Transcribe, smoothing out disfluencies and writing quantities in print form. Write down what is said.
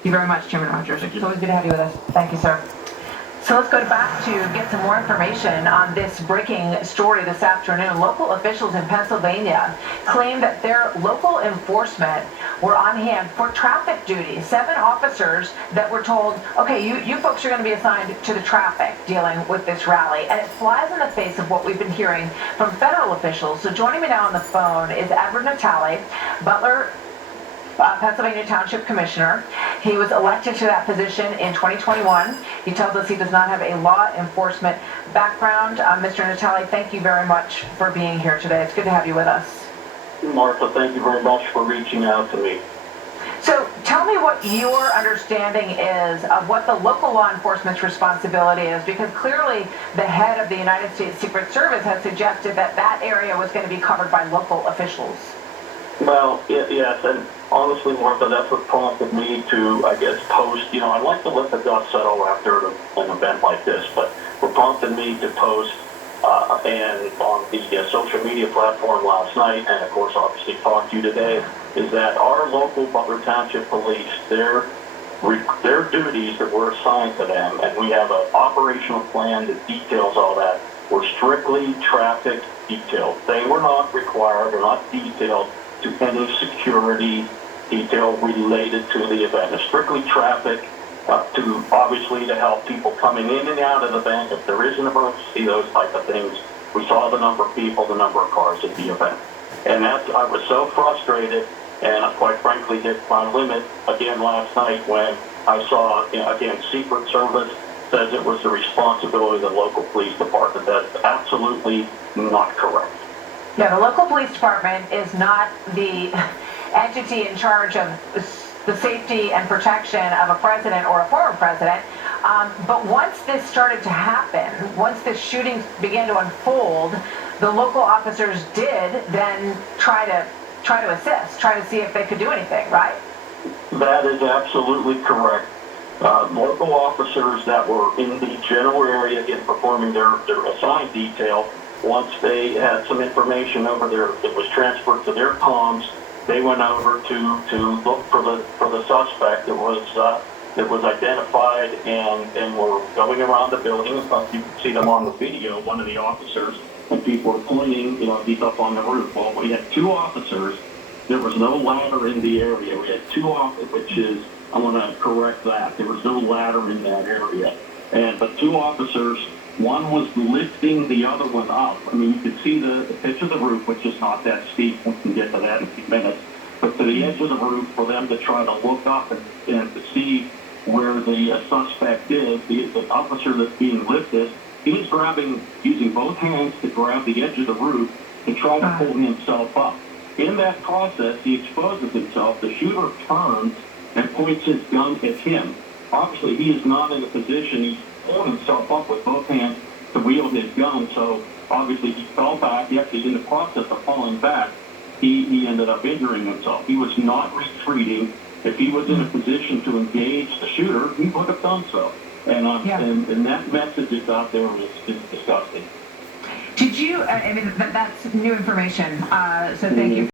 Thank you very much, Chairman Rogers. Thank you. It's always good to have you with us. Thank you, sir. So let's go back to get some more information on this breaking story this afternoon. Local officials in Pennsylvania claim that their local enforcement were on hand for traffic duty. 7 officers that were told, okay, you folks are going to be assigned to the traffic dealing with this rally. And it flies in the face of what we've been hearing from federal officials. So joining me now on the phone is Edward Natale, Butler, Pennsylvania Township Commissioner. He was elected to that position in 2021. He tells us he does not have a law enforcement background. Mr. Natale, thank you very much for being here today. It's good to have you with us. Martha, thank you very much for reaching out to me. So tell me what your understanding is of what the local law enforcement's responsibility is, because clearly the head of the United States Secret Service has suggested that that area was going to be covered by local officials. Well, yes, and honestly, Martha, that's what prompted me to, I guess, post. I like to let the dust settle after an event like this, but what prompted me to post and on the social media platform last night, and of course, obviously, talk to you today, is that our local Butler Township Police, their duties that were assigned to them, and we have an operational plan that details all that, were strictly traffic detailed. They were not required or not detailed to any security detail related to the event. It's strictly traffic to obviously to help people coming in and out of the event. If there is an emergency, those type of things. We saw the number of people, the number of cars at the event. And I was so frustrated, and I quite frankly hit my limit again last night when I saw, again, Secret Service says it was the responsibility of the local police department. That's absolutely not correct. Yeah, the local police department is not the entity in charge of the safety and protection of a president or a former president. But once this started to happen, once this shooting began to unfold, the local officers did then try to assist, try to see if they could do anything, right? That is absolutely correct. Local officers that were in the general area in performing their assigned detail, once they had some information over there that was transferred to their comms, they went over to look for the suspect that was identified and were going around the building. In fact, you can see them on the video. One of the officers and people were pointing, he's up on the roof. Well, we had 2 officers. There was no ladder in the area. We had 2 officers, which is, I want to correct that. There was no ladder in that area. But 2 officers. One was lifting the other one up. I mean, you could see the pitch of the roof, which is not that steep. We can get to that in a few minutes. But to the edge of the roof for them to try to look up and to see where the suspect is, the officer that's being lifted, he was using both hands to grab the edge of the roof and try to pull himself up. In that process, he exposes himself. The shooter turns and points his gun at him. Obviously, he is not in a position. He's pulling himself up with both hands to wield his gun, so obviously he fell back. He actually, in the process of falling back, he ended up injuring himself. He was not retreating. If he was in a position to engage the shooter, he would have done so. And that message is out there is disgusting. Did you, I mean, that's new information, so thank you.